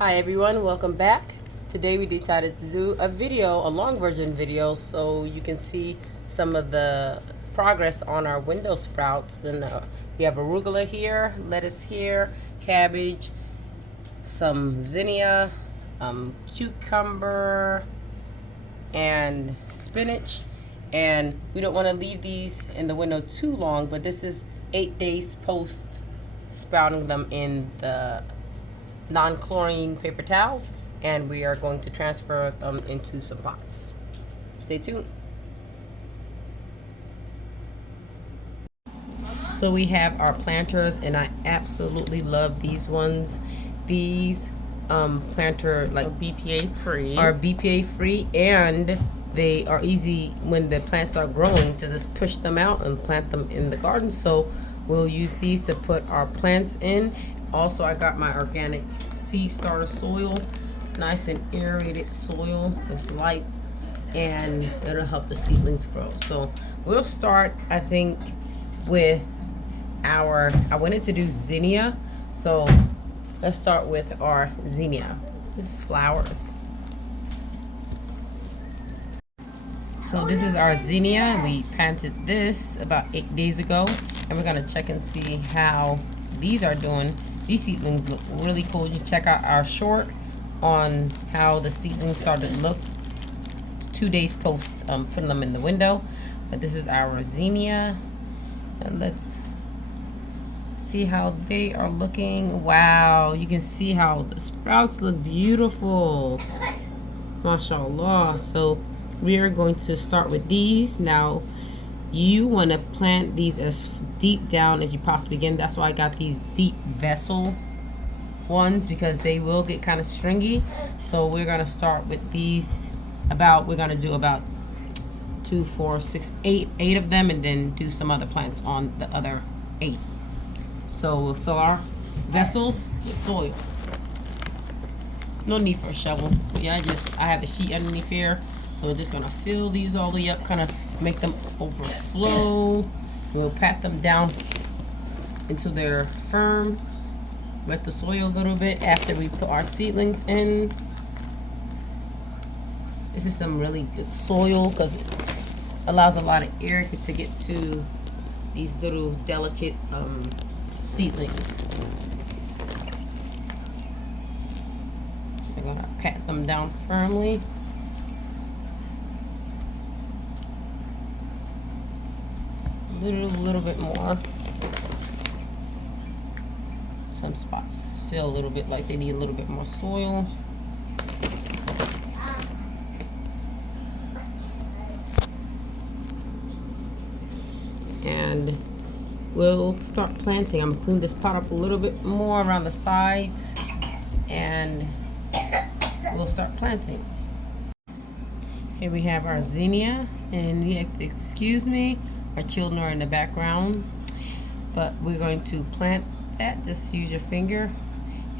Hi everyone, welcome back. Today we decided to do a video, a long version video, so you can see some of the progress on our window sprouts. And we have arugula here, lettuce here, cabbage, some zinnia, cucumber, and spinach. And we don't want to leave these in the window too long, but this is 8 days post sprouting them in the non-chlorine paper towels, and we are going to transfer them into some pots. Stay tuned. So we have our planters, and I absolutely love these ones. These planter BPA free. are BPA free, and they are easy when the plants are growing to just push them out and plant them in the garden. So we'll use these to put our plants in. Also, I got my organic seed starter soil, nice and aerated soil. It's light and it'll help the seedlings grow. So we'll start, I think, with I wanted to do zinnia. So let's start with our zinnia. This is flowers. So this is our zinnia. We planted this about 8 days ago, and we're gonna check and see how these are doing. These seedlings look really cool. You check out our short on how the seedlings started to look 2 days post putting them in the window. But this is our zinnia, and let's see how they are looking. Wow, you can see how the sprouts look beautiful. MashaAllah. So we are going to start with these. Now you want to plant these as deep down as you possibly can. That's why I got these deep vessel ones, because they will get kind of stringy. So we're going to start with these we're going to do about 2, 4, 6, 8 of them, and then do some other plants on the other 8. So we'll fill our vessels with soil. No need for a shovel. Yeah, I have a sheet underneath here. So we're just gonna fill these all the way up, kind of make them overflow. We'll pat them down until they're firm. Wet the soil a little bit after we put our seedlings in. This is some really good soil because it allows a lot of air to get to these little delicate seedlings. We're gonna pat them down firmly. A little bit more. Some spots feel a little bit like they need a little bit more soil. And we'll start planting. I'm gonna clean this pot up a little bit more around the sides, and we'll start planting. Here we have our zinnia, and excuse me, our children are in the background, but we're going to plant that. Just use your finger,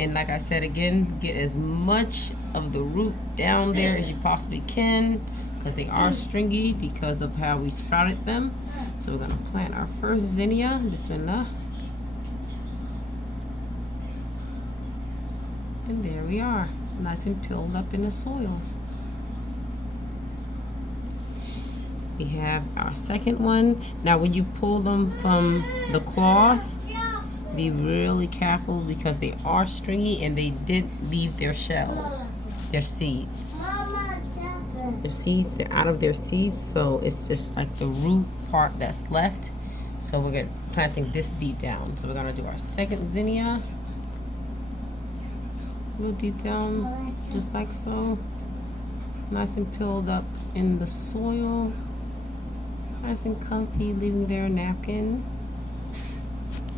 and like I said again, get as much of the root down there as you possibly can, because they are stringy because of how we sprouted them. So we're gonna plant our first zinnia. Bismillah. And there we are, nice and peeled up in the soil. We have our second one. Now when you pull them from the cloth, be really careful because they are stringy and they did leave their shells, their seeds. The seeds, they're out of their seeds, so it's just like the root part that's left. So we're planting this deep down. So we're gonna do our second zinnia. Real deep down, just like so. Nice and peeled up in the soil. Nice and comfy, leaving their napkin.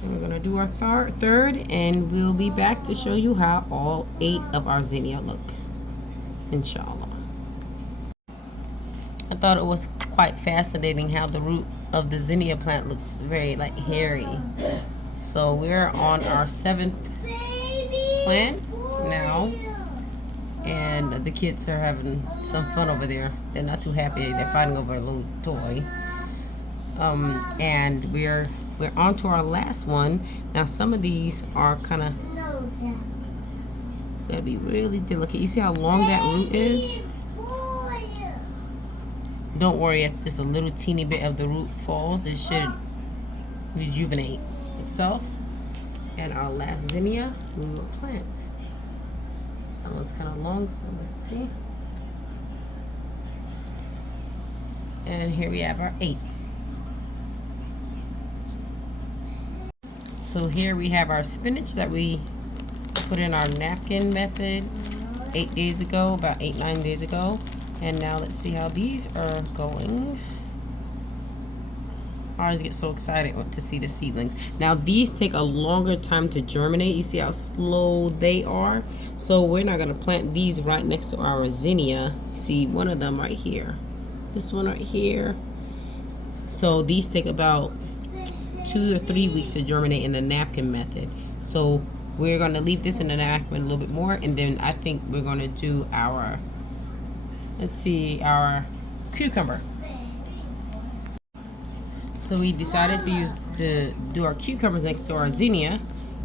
And we're gonna do our third, and we'll be back to show you how all 8 of our zinnia look, inshallah. I thought it was quite fascinating how the root of the zinnia plant looks very like hairy. So we're on our 7th plant now, and the kids are having some fun over there. They're not too happy. They're fighting over a little toy. And we're on to our last one. Now some of these are kind of, they're be really delicate. You see how long that root is? Don't worry if just a little teeny bit of the root falls. It should rejuvenate itself. And our last zinnia we will plant. That one's kind of long, so let's see. And here we have our 8. So here we have our spinach that we put in our napkin method 8 days ago, about 8-9 days ago. And now let's see how these are going. I always get so excited to see the seedlings. Now these take a longer time to germinate. You see how slow they are? So we're not gonna plant these right next to our zinnia. See one of them right here. This one right here. So these take about 2 or 3 weeks to germinate in the napkin method. So we're gonna leave this in the napkin a little bit more, and then I think we're gonna do our, let's see, our cucumber. So we decided to do our cucumbers next to our zinnia.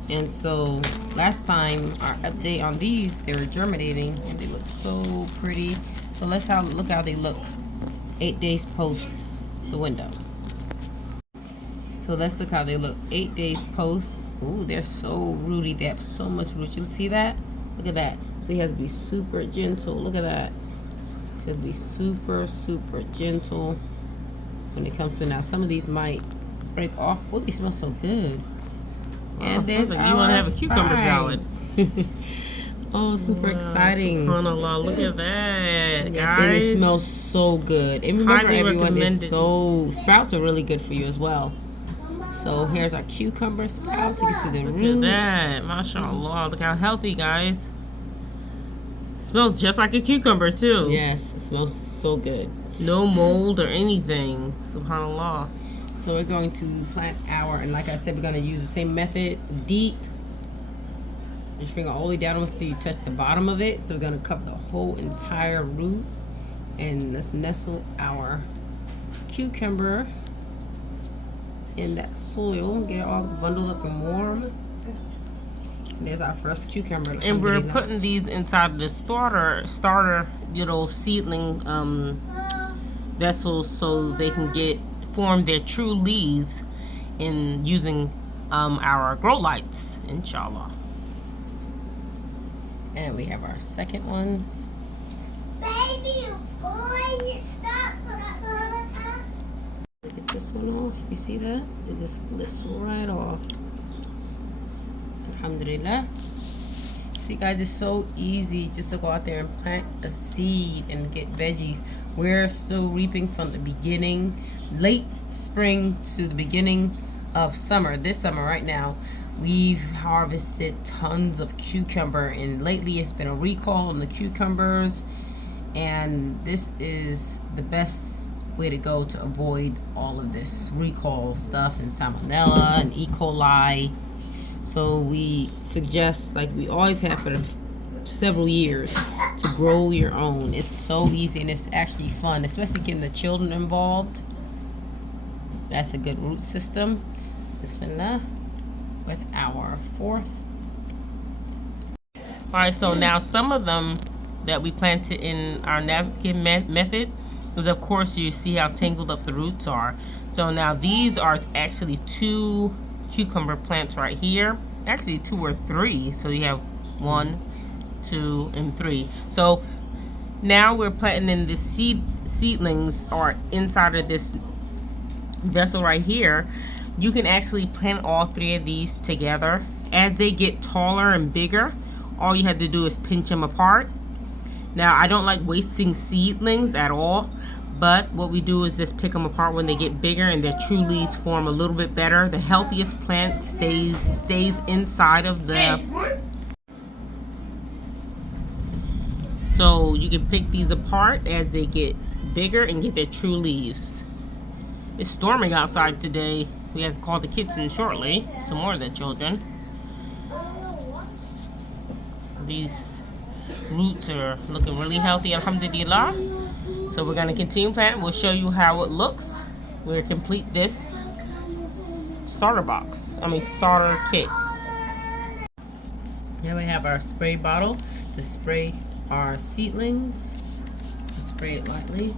And so last time, our update on these, they were germinating and they look so pretty. So let's look how they look 8 days post the window. So let's look how they look 8 days post. Ooh, they're so rooty. They have so much root. You see that? Look at that. So you have to be super gentle. Look at that. So you have to be super, super gentle when it comes to, now some of these might break off. Oh, they smell so good. Wow, And there's like you want to have a cucumber salad. Oh, super exciting. SubhanAllah, look at that, Yes, guys. and it smells so good. And remember, Highly everyone, recommended. sprouts are really good for you as well. So here's our cucumber sprouts. You can see the Look root. at that, mashallah. Look how healthy, guys. Smells just like a cucumber too. Yes, it smells so good. No mold or anything, subhanAllah. So we're going to plant our, and like I said, we're going to use the same method, deep. Your finger all the way down until you touch the bottom of it. So we're going to cover the whole entire root. And let's nestle our cucumber in that soil. Get it all bundled up and warm. And there's our first cucumber. And we're putting these inside the starter, seedling vessels so they can form their true leaves in using our grow lights, inshallah. And we have our second one. Baby boy, stop. Get this one off. You see that? It just lifts right off. Alhamdulillah. See, guys, it's so easy just to go out there and plant a seed and get veggies. We're still reaping from the beginning, late spring to the beginning of summer. This summer right now, we've harvested tons of cucumber, and lately it's been a recall on the cucumbers, and this is the best way to go to avoid all of this recall stuff and salmonella and E. coli. So we suggest, like we always have for several years, to grow your own. It's so easy and it's actually fun, especially getting the children involved. That's a good root system. Bismillah. With our fourth. Alright, so now some of them that we planted in our napkin method, because of course you see how tangled up the roots are. So now these are actually 2 cucumber plants right here. Actually 2 or 3. So you have 1, 2, and 3. So now we're planting in the seedlings are inside of this vessel right here. You can actually plant all 3 of these together. As they get taller and bigger, all you have to do is pinch them apart. Now, I don't like wasting seedlings at all, but what we do is just pick them apart when they get bigger and their true leaves form a little bit better. The healthiest plant stays inside of the... So you can pick these apart as they get bigger and get their true leaves. It's storming outside today. We have to call the kids in shortly. Some more of the children. These roots are looking really healthy, alhamdulillah. So we're going to continue planting. We'll show you how it looks. We'll complete this starter kit. Now we have our spray bottle to spray our seedlings. Spray it lightly.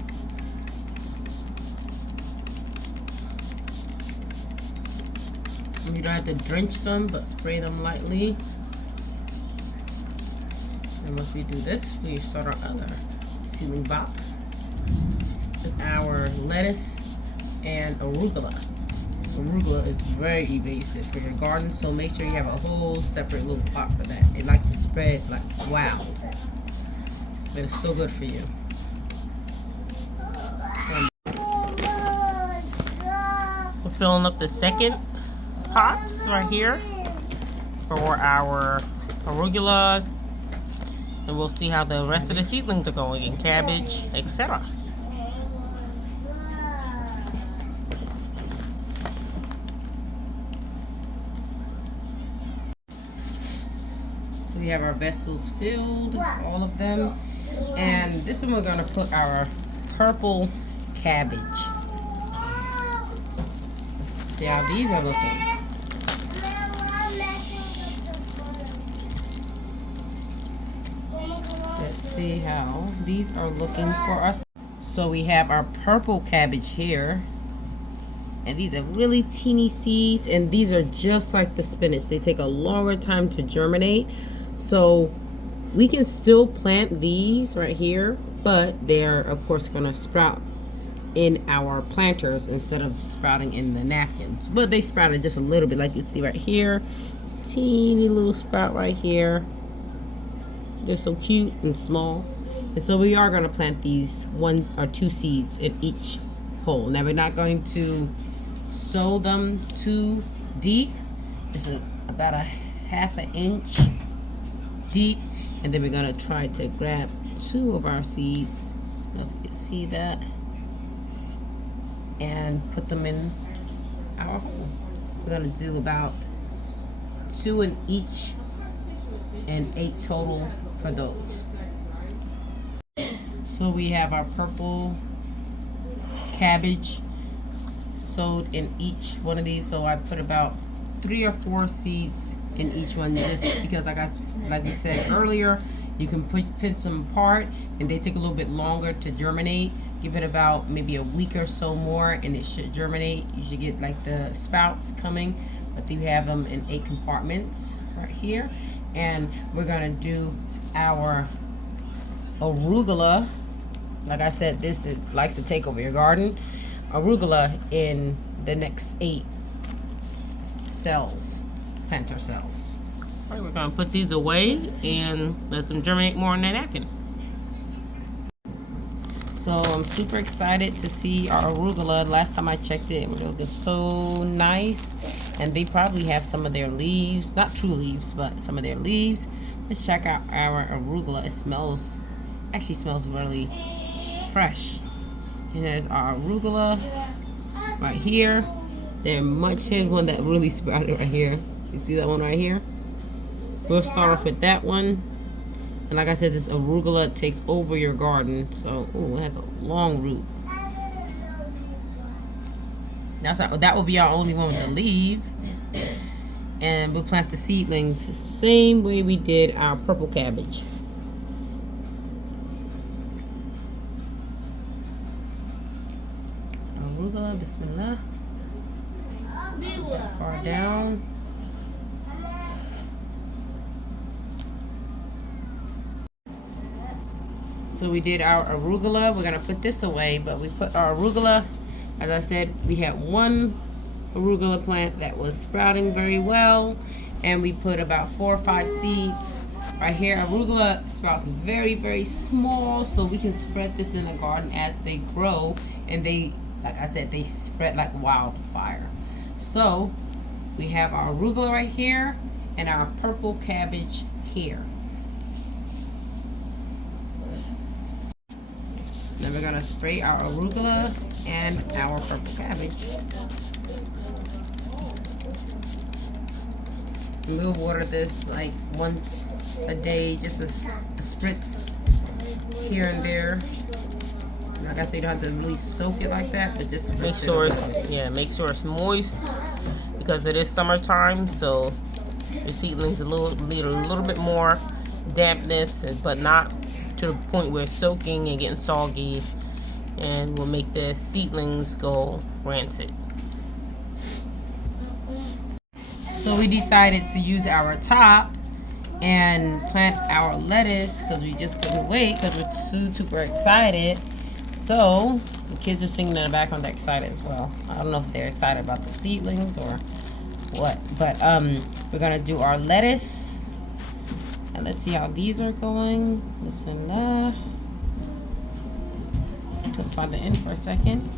You don't have to drench them, but spray them lightly. And once we do this, we start our other seedling box with our lettuce and arugula. Arugula is very evasive for your garden, so make sure you have a whole separate little pot for that. It likes to spread like wow, but it's so good for you. We're filling up the second pots right here for our arugula, and we'll see how the rest of the seedlings are going in cabbage, etc. So we have our vessels filled, all of them. And this one we're gonna put our purple cabbage. See how these are looking. Let's see how these are looking for us. So we have our purple cabbage here. And these are really teeny seeds, and these are just like the spinach. They take a longer time to germinate. So we can still plant these right here, but they're of course gonna sprout in our planters instead of sprouting in the napkins. But they sprouted just a little bit, like you see right here. Teeny little sprout right here. They're so cute and small. And so we are gonna plant these 1 or 2 seeds in each hole. Now we're not going to sow them too deep. It's about a 1/2 inch deep, and then we're gonna try to grab 2 of our seeds, I don't know if you can see that, and put them in our hole. We're gonna do about 2 in each and 8 total for those. So we have our purple cabbage sowed in each one of these. So I put about 3 or 4 seeds in each one, just because like we said earlier, you can pinch them apart and they take a little bit longer to germinate. Give it about maybe a week or so more and it should germinate. You should get like the sprouts coming, but you have them in 8 compartments right here. And we're gonna do our arugula. Like I said, this likes to take over your garden. Arugula in the next 8 cells, planter cells. All right, we're gonna put these away and let them germinate more in that napkin. So I'm super excited to see our arugula. Last time I checked it, it looked so nice. And they probably have some of their leaves, not true leaves, but some of their leaves. Let's check out our arugula. It actually smells really fresh. And there's our arugula right here. Here's one that really sprouted right here. You see that one right here? We'll start off with that one. And like I said, this arugula takes over your garden. So, ooh, it has a long root. That will be our only one with the leaf. And we'll plant the seedlings the same way we did our purple cabbage. So arugula, bismillah. Put that far down. So we did our arugula. We're gonna put this away, but we put our arugula. As I said, we had 1 arugula plant that was sprouting very well, and we put about 4 or 5 seeds right here. Arugula sprouts very, very small, so we can spread this in the garden as they grow, and like I said, they spread like wildfire. So we have our arugula right here and our purple cabbage here. Then we're gonna spray our arugula and our purple cabbage. And we'll water this like once a day, just a spritz here and there. Like I said, you don't have to really soak it like that, but just Make sure it's moist because it is summertime. So your seedlings need a little bit more dampness, but not to the point where it's soaking and getting soggy, and will make the seedlings go rancid. So we decided to use our top and plant our lettuce because we just couldn't wait because we're super excited. So the kids are singing in the background, they're excited as well. I don't know if they're excited about the seedlings or what, but we're gonna do our lettuce, and let's see how these are going. Bismillah. Took by the end for a second.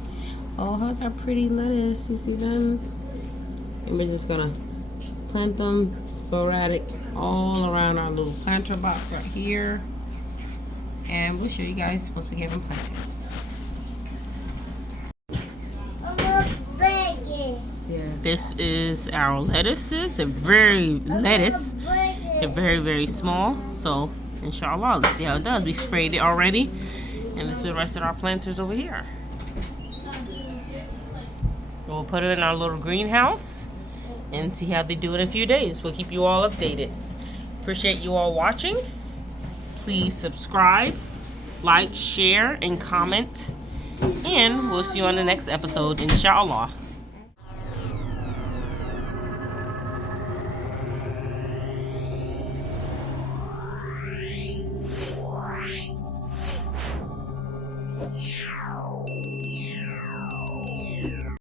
Oh, how's our pretty lettuce? You see them? And we're just gonna plant them sporadic all around our little planter box right here, and we'll show you guys once we get them planted. This is our lettuces. They're very very small. So inshallah, let's see how it does. We sprayed it already, and this is the rest of our planters over here. We'll put it in our little greenhouse and see how they do in a few days. We'll keep you all updated. Appreciate you all watching. Please subscribe, like, share, and comment. And we'll see you on the next episode, inshallah.